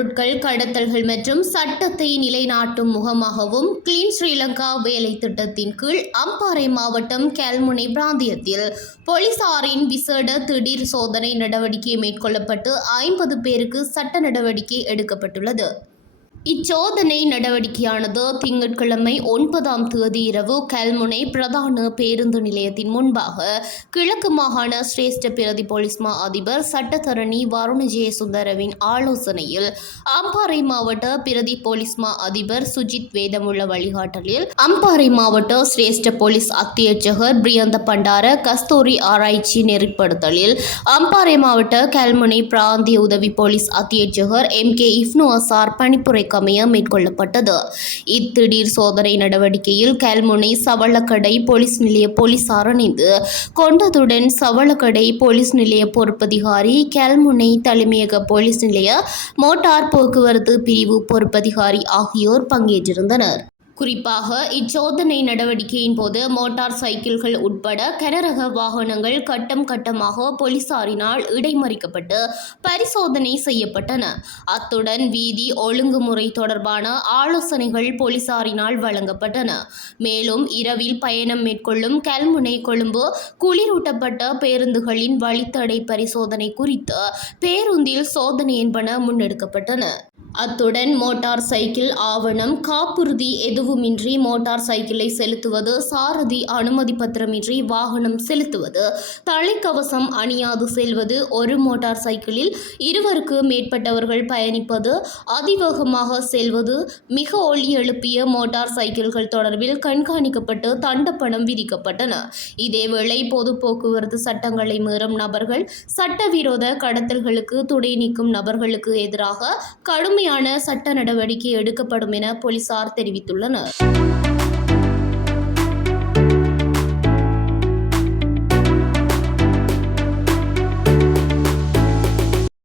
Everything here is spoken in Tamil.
பொருட்கள் கடத்தல்கள் மற்றும் சட்டத்தை நிலைநாட்டும் முகமாகவும் கிளீன் ஸ்ரீலங்கா வேலை திட்டத்தின் கீழ் அம்பாறை மாவட்டம் கல்முனை பிராந்தியத்தில் போலீசாரின் விசேட திடீர் சோதனை நடவடிக்கை மேற்கொள்ளப்பட்டு 50 பேருக்கு சட்ட நடவடிக்கை எடுக்கப்பட்டுள்ளது. இச்சோதனை நடவடிக்கையானது திங்கட்கிழமை 9ஆம் தேதி இரவு கல்முனை பிரதான பேருந்து நிலையத்தின் முன்பாக கிழக்கு மாகாண சிரேஷ்ட பிரதி போலீஸ் மா அதிபர் சட்டத்தரணி வருண ஜெயசுந்தரவின் ஆலோசனையில் அம்பாறை மாவட்ட பிரதி போலீஸ் மா அதிபர் சுஜித் வேதமுள்ள வழிகாட்டலில் அம்பாறை மாவட்ட சிரேஷ்ட போலீஸ் அத்தியட்சகர் பிரியந்த பண்டார கஸ்தூரி ஆராய்ச்சி நெறிப்படுத்தலில் அம்பாறை மாவட்ட கல்முனை பிராந்திய உதவி போலீஸ் அத்தியட்சகர் MK இப்னு அசார் பணிப்புரை கமைய மேற்கொள்ளப்பட்டது. இத்திடீர் சோதனை நடவடிக்கையில் கல்முனை சவளக்கடை போலீஸ் நிலைய போலீசார் இணைந்து கொண்டதுடன் சவளக்கடை போலீஸ் நிலைய பொறுப்பதிகாரி, கல்முனை தலைமையக போலீஸ் நிலைய மோட்டார் போக்குவரத்து பிரிவு பொறுப்பதிகாரி ஆகியோர் பங்கேற்றிருந்தனர். குறிப்பாக இச்சோதனை நடவடிக்கையின் போது மோட்டார் சைக்கிள்கள் உட்பட கனரக வாகனங்கள் கட்டம் கட்டமாக போலீசாரினால் இடைமறிக்கப்பட்டு பரிசோதனை செய்யப்பட்டன. அத்துடன் வீதி ஒழுங்குமுறை தொடர்பான ஆலோசனைகள் போலீசாரினால் வழங்கப்பட்டன. மேலும் இரவில் பயணம் மேற்கொள்ளும் கல்முனை கொழும்பு குளிரூட்டப்பட்ட பேருந்துகளின் வழித்தடை பரிசோதனை குறித்து பேருந்தில் சோதனை என்பன முன்னெடுக்கப்பட்டன. அத்துடன் மோட்டார் சைக்கிள் ஆவணம், காப்புறுதி எதுவுமின்றி மோட்டார் சைக்கிளை செலுத்துவது, சாரதி அனுமதி பத்திரமின்றி வாகனம் செலுத்துவது, தலைக்கவசம் அணியாது செல்வது, ஒரு மோட்டார் சைக்கிளில் 2க்கு மேற்பட்டவர்கள் பயணிப்பது, அதிவேகமாக செல்வது, மிக ஒலி எழுப்பிய மோட்டார் சைக்கிள்கள் தொடர்பில் கண்காணிக்கப்பட்டு தண்டப்பணம் விதிக்கப்பட்டன. இதேவேளை பொது போக்குவரத்து சட்டங்களை மீறும் நபர்கள், சட்டவிரோத கடத்தல்களுக்கு துணை நிற்கும் நபர்களுக்கு எதிராக கடுமையான சட்ட நடவடிக்கை எடுக்கப்படும் என போலீசார் தெரிவித்துள்ளனர்.